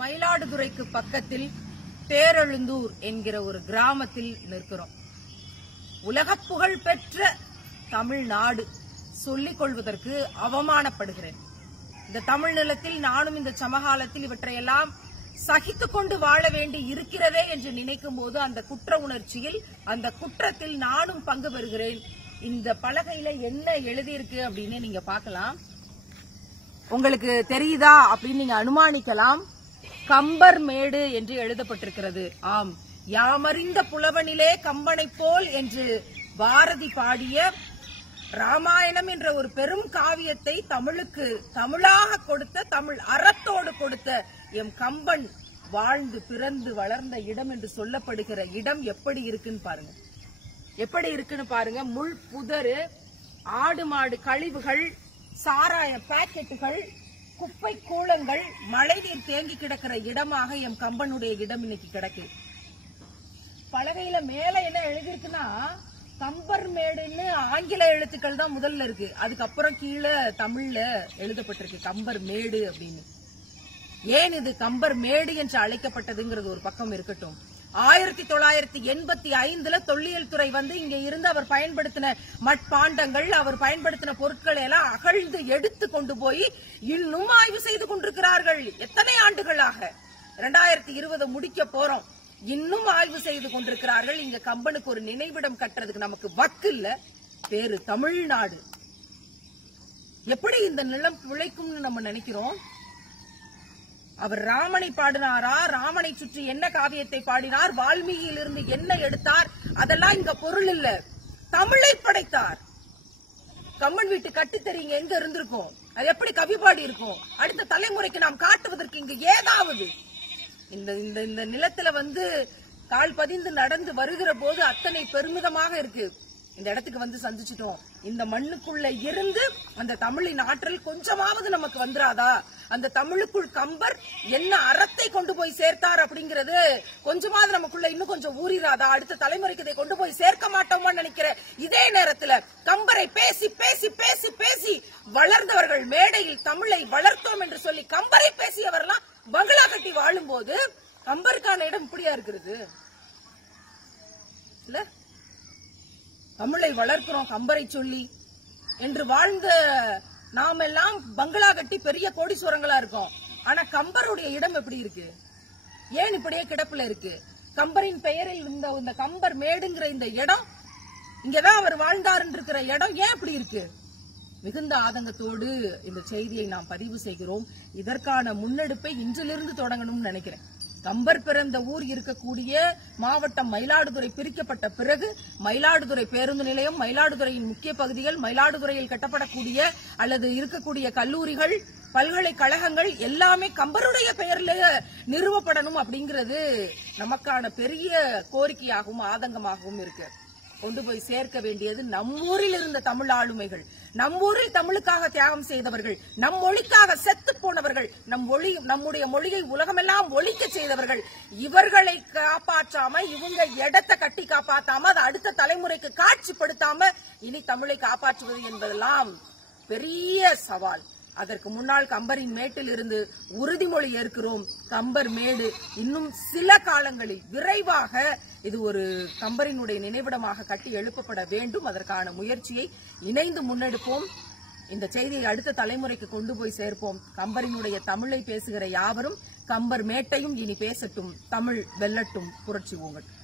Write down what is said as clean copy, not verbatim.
மயிலாடுதுறைக்கு பக்கத்தில் தேரெழுந்தூர் என்கிற ஒரு கிராமத்தில் நிற்கிறோம். உலக புகழ் பெற்ற தமிழ்நாடு சொல்லிக் கொள்வதற்கு அவமானப்படுகிறேன். இந்த தமிழ் நிலத்தில் நானும் இந்த சமகாலத்தில் இவற்றையெல்லாம் சகித்துக் கொண்டு வாழ வேண்டி இருக்கிறதே என்று நினைக்கும் போது அந்த குற்ற உணர்ச்சியில், அந்த குற்றத்தில் நானும் பங்கு பெறுகிறேன். இந்த பலகையில என்ன எழுதியிருக்கு அப்படின்னு நீங்க பார்க்கலாம். உங்களுக்கு தெரியுதா அப்படின்னு நீங்க அனுமானிக்கலாம். கம்பர் மேடு என்று எழுதப்பட்டிருக்கிறது. ஆம், யாமறிந்த புலவனிலே கம்பனை போல் என்று பாரதி பாடிய ராமாயணம் என்ற ஒரு பெரும் காவியத்தை தமிழுக்கு தமிழாக கொடுத்த, தமிழ் அறத்தோடு கொடுத்த எம் கம்பன் வாழ்ந்து பிறந்து வளர்ந்த இடம் என்று சொல்லப்படுகிற இடம் எப்படி இருக்குன்னு பாருங்க. எப்படி இருக்குன்னு பாருங்க. முள் புதரு, ஆடு மாடு கழிவுகள், சாராய பாக்கெட்டுகள், குப்பை கூளங்கள், மழைநீர் தேங்கி கிடக்கிற இடமாக எம் கம்பனுடைய இடம் இன்னைக்கு கிடக்கு. பலகையில மேல என்ன எழுதிருக்குன்னா கம்பர் மேடுன்னு ஆங்கில எழுத்துக்கள் தான் முதல்ல இருக்கு. அதுக்கப்புறம் கீழே தமிழ்ல எழுதப்பட்டிருக்கு கம்பர் மேடு அப்படின்னு. ஏன் இது கம்பர் மேடு என்று அழைக்கப்பட்டதுங்கிறது ஒரு பக்கம் இருக்கட்டும். 1985 தொல்லியல் துறை வந்து இங்க இருந்து அவர் பயன்படுத்தின மட்பாண்டங்கள், அவர் பயன்படுத்தின பொருட்களை எல்லாம் அகழ்ந்து எடுத்து கொண்டு போய் இன்னும் ஆய்வு செய்து கொண்டிருக்கிறார்கள். எத்தனை ஆண்டுகளாக? 2020 முடிக்க போறோம், இன்னும் ஆய்வு செய்து கொண்டிருக்கிறார்கள். இங்க கம்பனுக்கு ஒரு நினைவிடம் கட்டுறதுக்கு நமக்கு வக்கு இல்ல. பேரு தமிழ்நாடு. எப்படி இந்த நிலம் பிழைக்கும்னு நம்ம நினைக்கிறோம்? அவர் ராமனை பாடினாரா? ராமனை சுற்றி என்ன காவியத்தை பாடினார்? வால்மீகியில் இருந்து என்ன எடுத்தார்? அதெல்லாம் இங்க பொருள் இல்ல. தமிழை படைத்தார். கம்பன் வீட்டு கட்டித்தறீங்க எங்க இருந்திருக்கும்? அது எப்படி கவி பாடி இருக்கும்? அடுத்த தலைமுறைக்கு நாம் காட்டுவதற்கு இங்கு ஏதாவது இந்த நிலத்துல வந்து கால் பதிந்து நடந்து வருகிற போது அத்தனை பெருமிதமாக இருக்கு. இந்த இடத்துக்கு வந்து சந்திச்சிட்டோம். இந்த மண்ணுக்குள்ள இருந்து அந்த தமிழின் ஆற்றல் கொஞ்சமாவது நமக்கு வந்துராதா? அந்த தமிழுக்குள் கம்பர் என்ன அறத்தை கொண்டு போய் சேர்த்தார் அப்படிங்கிறது கொஞ்சமாவது நமக்குள்ள இன்னும் கொஞ்சம் ஊறிராதா? அடுத்த தலைமுறைக்கு இதை கொண்டு போய் சேர்க்க மாட்டோம்னு நினைக்கிற இதே நேரத்துல கம்பரை பேசி பேசி பேசி பேசி வளர்ந்தவர்கள், மேடையில் தமிழை வளர்த்தோம் என்று சொல்லி கம்பரை பேசியவர்லாம் பங்களா கட்டி வாழும் போது கம்பருக்கான இடம் இப்படியா இருக்கிறது? இல்ல, தமிழை வளர்க்கிறோம் கம்பரை சொல்லி என்று வாழ்ந்த நாம் எல்லாம் பங்களா கட்டி பெரிய கோடீஸ்வரங்களா இருக்கோம். ஆனா கம்பருடைய இடம் எப்படி இருக்கு? ஏன் இப்படியே கிடப்புல இருக்கு? கம்பரின் பெயரில் இந்த கம்பர் மேடுங்கிற இந்த இடம், இங்கதான் அவர் வாழ்ந்தார் இருக்கிற இடம் ஏன் இப்படி இருக்கு? மிகுந்த ஆதங்கத்தோடு இந்த செய்தியை நாம் பதிவு செய்கிறோம். இதற்கான முன்னெடுப்பை இன்றிலிருந்து தொடங்கணும்னு நினைக்கிறேன். கம்பர் பிறந்த ஊர் இருக்கக்கூடிய மாவட்டம் மயிலாடுதுறை பிரிக்கப்பட்ட பிறகு மயிலாடுதுறை பேருந்து நிலையம், மயிலாடுதுறையின் முக்கிய பகுதிகள், மயிலாடுதுறையில் கட்டப்படக்கூடிய அல்லது இருக்கக்கூடிய கல்லூரிகள், பல்கலைக்கழகங்கள் எல்லாமே கம்பருடைய பெயரிலேயே நிறுவப்படணும் அப்படிங்கிறது நமக்கான பெரிய கோரிக்கையாகவும் ஆதங்கமாகவும் இருக்கு. கொண்டு போய் சேர்க்க வேண்டியது நம்மூரில் இருந்த தமிழ் ஆளுமைகள், நம்மூரில் தமிழுக்காக தியாகம் செய்தவர்கள், நம் மொழிக்காக செத்து போனவர்கள், நம்முடைய மொழியை உலகமெல்லாம் ஒழிக்க செய்தவர்கள். இவர்களை காப்பாற்றாம, இவங்க இடத்தை கட்டி காப்பாற்றாம, அதை அடுத்த தலைமுறைக்கு காட்சிப்படுத்தாம இனி தமிழை காப்பாற்றுவது என்பதெல்லாம் பெரிய சவால். அதற்கு முன்னால் கம்பரின் மேட்டில் இருந்து உறுதிமொழி ஏற்கிறோம். கம்பர் மேடு இன்னும் சில காலங்களில் விரைவாக இது ஒரு கம்பரினுடைய நினைவிடமாக கட்டி எழுப்பப்பட வேண்டும். அதற்கான முயற்சியை இணைந்து முன்னெடுப்போம். இந்த செய்தியை அடுத்த தலைமுறைக்கு கொண்டு போய் சேர்ப்போம். கம்பரினுடைய தமிழை பேசுகிற யாவரும் கம்பர் மேட்டையும் இனி பேசட்டும். தமிழ் வெல்லட்டும். புரட்சி ஓங்கட்டும்.